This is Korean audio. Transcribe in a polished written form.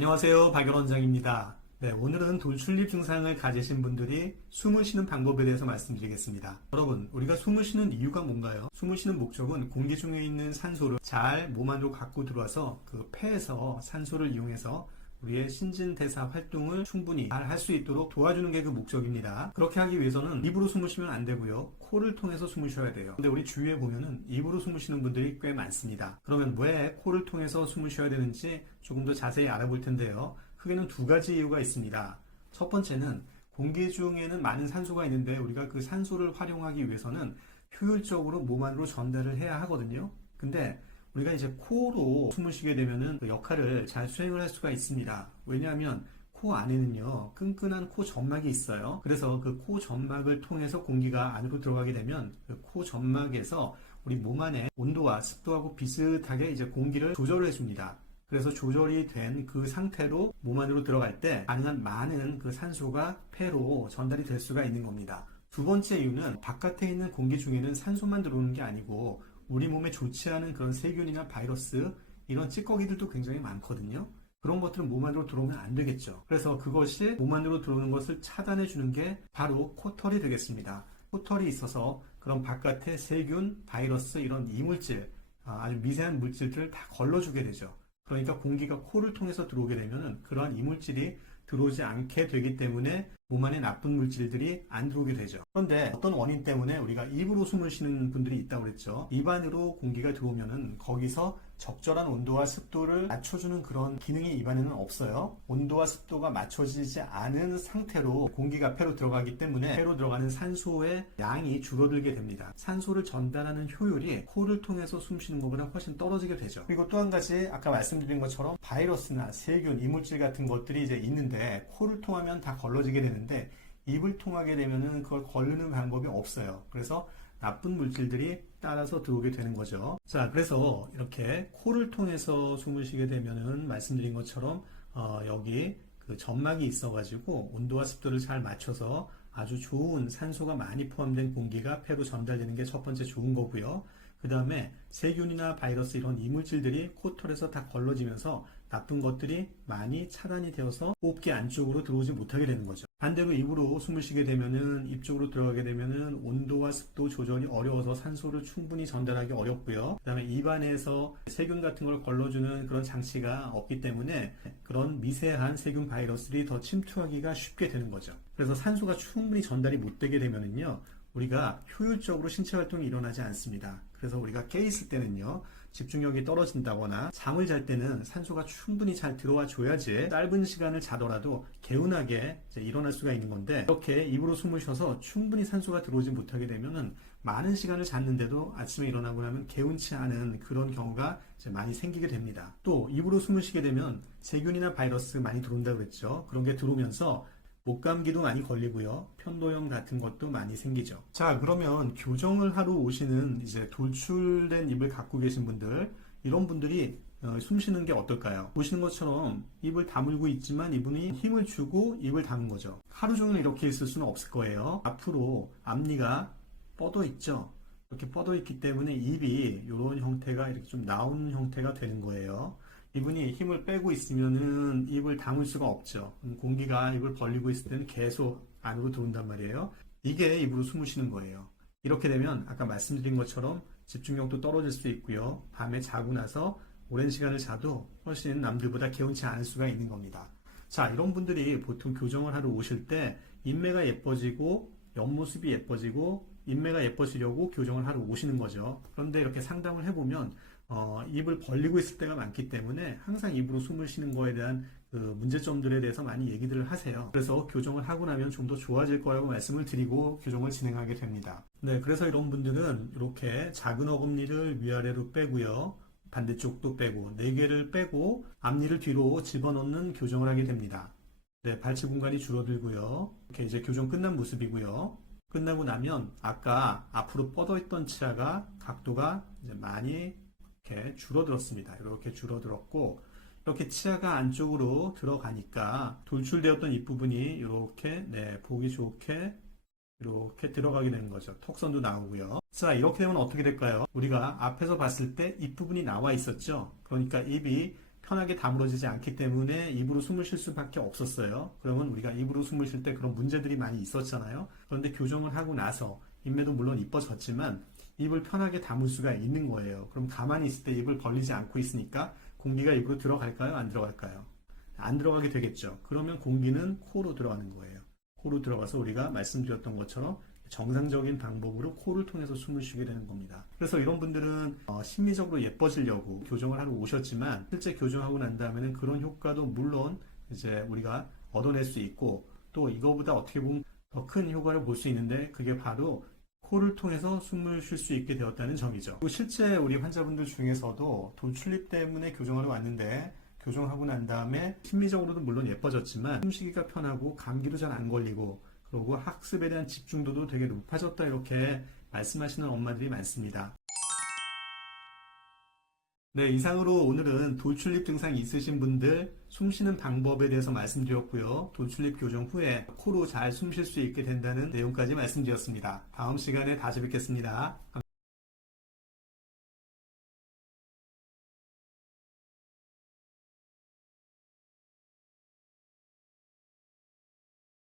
안녕하세요. 박연 원장입니다. 네, 오늘은 돌출입 증상을 가지신 분들이 숨을 쉬는 방법에 대해서 말씀드리겠습니다. 여러분, 우리가 숨을 쉬는 이유가 뭔가요? 숨을 쉬는 목적은 공기 중에 있는 산소를 잘 몸 안으로 갖고 들어와서 그 폐에서 산소를 이용해서 우리의 신진대사 활동을 충분히 잘 할 수 있도록 도와주는 게 그 목적입니다. 그렇게 하기 위해서는 입으로 숨을 쉬면 안 되고요. 코를 통해서 숨을 쉬어야 돼요. 근데 우리 주위에 보면은 입으로 숨을 쉬는 분들이 꽤 많습니다. 그러면 왜 코를 통해서 숨을 쉬어야 되는지 조금 더 자세히 알아볼 텐데요. 크게는 두 가지 이유가 있습니다. 첫 번째는 공기 중에는 많은 산소가 있는데 우리가 그 산소를 활용하기 위해서는 효율적으로 몸 안으로 전달을 해야 하거든요. 근데 우리가 이제 코로 숨을 쉬게 되면은 그 역할을 잘 수행을 할 수가 있습니다. 왜냐하면 코 안에는요, 끈끈한 코 점막이 있어요. 그래서 그 코 점막을 통해서 공기가 안으로 들어가게 되면 그 코 점막에서 우리 몸 안에 온도와 습도하고 비슷하게 이제 공기를 조절을 해줍니다. 그래서 조절이 된 그 상태로 몸 안으로 들어갈 때 가능한 많은 그 산소가 폐로 전달이 될 수가 있는 겁니다. 두 번째 이유는 바깥에 있는 공기 중에는 산소만 들어오는 게 아니고 우리 몸에 좋지 않은 그런 세균이나 바이러스, 이런 찌꺼기들도 굉장히 많거든요. 그런 것들은 몸 안으로 들어오면 안 되겠죠. 그래서 그것이 몸 안으로 들어오는 것을 차단해 주는 게 바로 코털이 되겠습니다. 코털이 있어서 그런 바깥의 세균, 바이러스, 이런 이물질, 아주 미세한 물질들을 다 걸러주게 되죠. 그러니까 공기가 코를 통해서 들어오게 되면 그러한 이물질이 들어오지 않게 되기 때문에 몸 안에 나쁜 물질들이 안 들어오게 되죠. 그런데 어떤 원인 때문에 우리가 입으로 숨을 쉬는 분들이 있다고 그랬죠. 입 안으로 공기가 들어오면은 거기서 적절한 온도와 습도를 맞춰주는 그런 기능이 입 안에는 없어요. 온도와 습도가 맞춰지지 않은 상태로 공기가 폐로 들어가기 때문에 폐로 들어가는 산소의 양이 줄어들게 됩니다. 산소를 전달하는 효율이 코를 통해서 숨 쉬는 것보다 훨씬 떨어지게 되죠. 그리고 또 한 가지 아까 말씀드린 것처럼 바이러스나 세균, 이물질 같은 것들이 이제 있는데 코를 통하면 다 걸러지게 되는데 입을 통하게 되면은 그걸 걸르는 방법이 없어요. 그래서 나쁜 물질들이 따라서 들어오게 되는 거죠. 자, 그래서 이렇게 코를 통해서 숨을 쉬게 되면은 말씀드린 것처럼 여기 그 점막이 있어가지고 온도와 습도를 잘 맞춰서 아주 좋은 산소가 많이 포함된 공기가 폐로 전달되는 게 첫 번째 좋은 거고요. 그 다음에 세균이나 바이러스 이런 이물질들이 코털에서 다 걸러지면서 나쁜 것들이 많이 차단이 되어서 호흡기 안쪽으로 들어오지 못하게 되는 거죠. 반대로 입으로 숨을 쉬게 되면은 입 쪽으로 들어가게 되면은 온도와 습도 조절이 어려워서 산소를 충분히 전달하기 어렵고요. 그 다음에 입 안에서 세균 같은 걸 걸러주는 그런 장치가 없기 때문에 그런 미세한 세균 바이러스들이 더 침투하기가 쉽게 되는 거죠. 그래서 산소가 충분히 전달이 못 되게 되면은요, 우리가 효율적으로 신체 활동이 일어나지 않습니다. 그래서 우리가 깨 있을 때는요, 집중력이 떨어진다거나 잠을 잘 때는 산소가 충분히 잘 들어와 줘야지 짧은 시간을 자더라도 개운하게 일어날 수가 있는 건데, 이렇게 입으로 숨을 쉬어서 충분히 산소가 들어오지 못하게 되면은 많은 시간을 잤는데도 아침에 일어나고 나면 개운치 않은 그런 경우가 많이 생기게 됩니다. 또 입으로 숨을 쉬게 되면 세균이나 바이러스 많이 들어온다고 그랬죠. 그런 게 들어오면서 목감기도 많이 걸리고요. 편도염 같은 것도 많이 생기죠. 자, 그러면 교정을 하러 오시는 이제 돌출된 입을 갖고 계신 분들, 이런 분들이 숨 쉬는 게 어떨까요? 보시는 것처럼 입을 다물고 있지만 이분이 힘을 주고 입을 닫는 거죠. 하루 종일 이렇게 있을 수는 없을 거예요. 앞으로 앞니가 뻗어 있죠. 이렇게 뻗어 있기 때문에 입이 이런 형태가 이렇게 좀 나오는 형태가 되는 거예요. 이분이 힘을 빼고 있으면은 입을 다물 수가 없죠. 공기가 입을 벌리고 있을 때는 계속 안으로 들어온단 말이에요. 이게 입으로 숨을 쉬는 거예요. 이렇게 되면 아까 말씀드린 것처럼 집중력도 떨어질 수 있고요. 밤에 자고 나서 오랜 시간을 자도 훨씬 남들보다 개운치 않을 수가 있는 겁니다. 자, 이런 분들이 보통 교정을 하러 오실 때 인매가 예뻐지고 옆모습이 예뻐지고 인매가 예뻐지려고 교정을 하러 오시는 거죠. 그런데 이렇게 상담을 해보면 입을 벌리고 있을 때가 많기 때문에 항상 입으로 숨을 쉬는 거에 대한 그 문제점들에 대해서 많이 얘기들을 하세요. 그래서 교정을 하고 나면 좀 더 좋아질 거라고 말씀을 드리고 교정을 진행하게 됩니다. 네, 그래서 이런 분들은 이렇게 작은 어금니를 위아래로 빼고요. 반대쪽도 빼고 4개를 빼고 앞니를 뒤로 집어넣는 교정을 하게 됩니다. 네, 발치 공간이 줄어들고요. 이렇게 이제 교정 끝난 모습이고요. 끝나고 나면 아까 앞으로 뻗어있던 치아가 각도가 이제 많이 이렇게 줄어들었습니다. 이렇게 줄어들었고, 이렇게 치아가 안쪽으로 들어가니까 돌출되었던 입부분이 이렇게 보기 좋게 이렇게 들어가게 되는 거죠. 턱선도 나오고요. 자, 이렇게 되면 어떻게 될까요? 우리가 앞에서 봤을 때 입부분이 나와 있었죠. 그러니까 입이 편하게 다물어지지 않기 때문에 입으로 숨을 쉴 수밖에 없었어요. 그러면 우리가 입으로 숨을 쉴 때 그런 문제들이 많이 있었잖아요. 그런데 교정을 하고 나서 인매도 물론 이뻐졌지만 입을 편하게 다물 수가 있는 거예요. 그럼 가만히 있을 때 입을 벌리지 않고 있으니까 공기가 입으로 들어갈까요? 안 들어갈까요? 안 들어가게 되겠죠. 그러면 공기는 코로 들어가는 거예요. 코로 들어가서 우리가 말씀드렸던 것처럼 정상적인 방법으로 코를 통해서 숨을 쉬게 되는 겁니다. 그래서 이런 분들은 심미적으로 예뻐지려고 교정을 하러 오셨지만 실제 교정하고 난 다음에는 그런 효과도 물론 이제 우리가 얻어낼 수 있고 또 이거보다 어떻게 보면 더 큰 효과를 볼 수 있는데 그게 바로 코를 통해서 숨을 쉴 수 있게 되었다는 점이죠. 그리고 실제 우리 환자분들 중에서도 돌출입 때문에 교정하러 왔는데 교정하고 난 다음에 심미적으로도 물론 예뻐졌지만 숨쉬기가 편하고 감기도 잘 안 걸리고 그리고 학습에 대한 집중도도 되게 높아졌다 이렇게 말씀하시는 엄마들이 많습니다. 네, 이상으로 오늘은 돌출입 증상이 있으신 분들 숨쉬는 방법에 대해서 말씀드렸고요. 돌출입 교정 후에 코로 잘 숨 쉴 수 있게 된다는 내용까지 말씀드렸습니다. 다음 시간에 다시 뵙겠습니다.